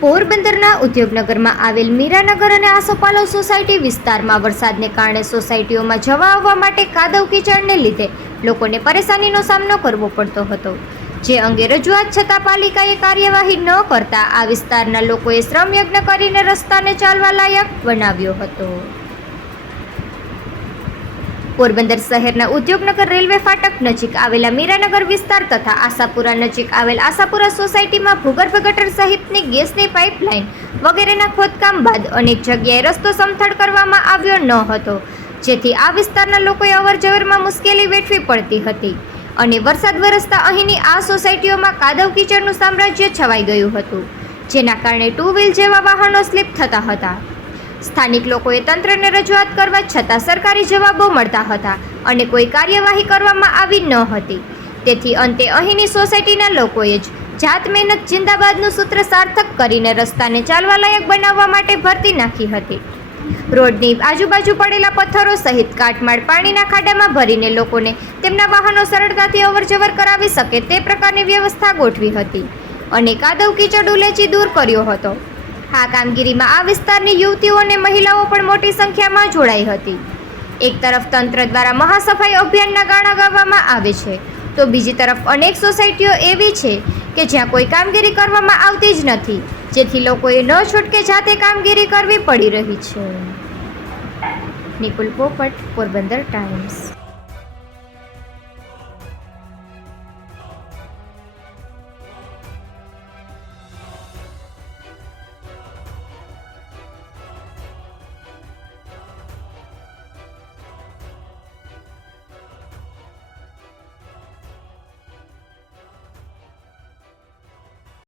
પોરબંદરના ઉદ્યોગનગરમાં આવેલ મીરાનગર અને આસોપાલવ સોસાયટી વિસ્તારમાં વરસાદને કારણે સોસાયટીઓમાં જવા આવવા માટે કાદવ કીચડને લીધે લોકોને પરેશાનીનો સામનો કરવો પડતો હતો. જે અંગે રજૂઆત છતાં પાલિકાએ કાર્યવાહી ન કરતા આ વિસ્તારના લોકોએ શ્રમયજ્ઞ કરીને રસ્તાને ચાલવા લાયક બનાવ્યો હતો. પોરબંદર શહેરના ઉદ્યોગનગર રેલવે ફાટક નજીક આવેલા મીરાનગર વિસ્તાર તથા આશાપુરા નજીક આવેલ આશાપુરા સોસાયટીમાં ભૂગર્ભ ગટર સહિતની ગેસની પાઇપલાઇન વગેરેના ખોદકામ બાદ અનેક જગ્યાએ રસ્તો સમથળ કરવામાં આવ્યો ન હતો. જેથી આ વિસ્તારના લોકોએ અવરજવરમાં મુશ્કેલી વેઠવી પડતી હતી અને વરસાદ વરસતા અહીંની આ સોસાયટીઓમાં કાદવ કીચડનું સામ્રાજ્ય છવાઈ ગયું હતું, જેના કારણે ટુ વ્હીલ જેવા વાહનો સ્લીપ થતા હતા. સ્થાનિક લોકોએ તંત્રને રજૂઆત કરવા છતાં સરકારી જવાબો મળતા હતા અને કોઈ કાર્યવાહી કરવામાં આવી ન હતી. તેથી અંતે અહીંની સોસાયટીના લોકોએ જ જાત મહેનત જિંદાબાદનું સૂત્ર સાર્થક કરીને રસ્તાને ચાલવા લાયક બનાવવા માટે ભરતી નાખી હતી. રોડની આજુબાજુ પડેલા પથ્થરો સહિત કાટમાળ પાણીના ખાડામાં ભરીને લોકોને તેમના વાહનો સરળતાથી અવરજવર કરાવી શકે તે પ્રકારની વ્યવસ્થા ગોઠવી હતી. અને કાદવ કીચડ ઉલેચી દૂર કર્યો હતો. આ કામગીરીમાં આ વિસ્તારની યુવતીઓ અને મહિલાઓ પણ મોટી સંખ્યામાં જોડાઈ હતી. એક તરફ તંત્ર દ્વારા મહાસફાઈ અભિયાનના ગાણા ગાવામાં આવે છે, તો બીજી તરફ અનેક સોસાયટીઓ એવી છે કે જ્યાં કોઈ કામગીરી કરવામાં આવતી જ નથી, જેથી લોકોએ ન છૂટકે જાતે કામગીરી કરવી પડી રહી છે. નિકુલ પોપટ, પોરબંદર ટાઈમ્સ.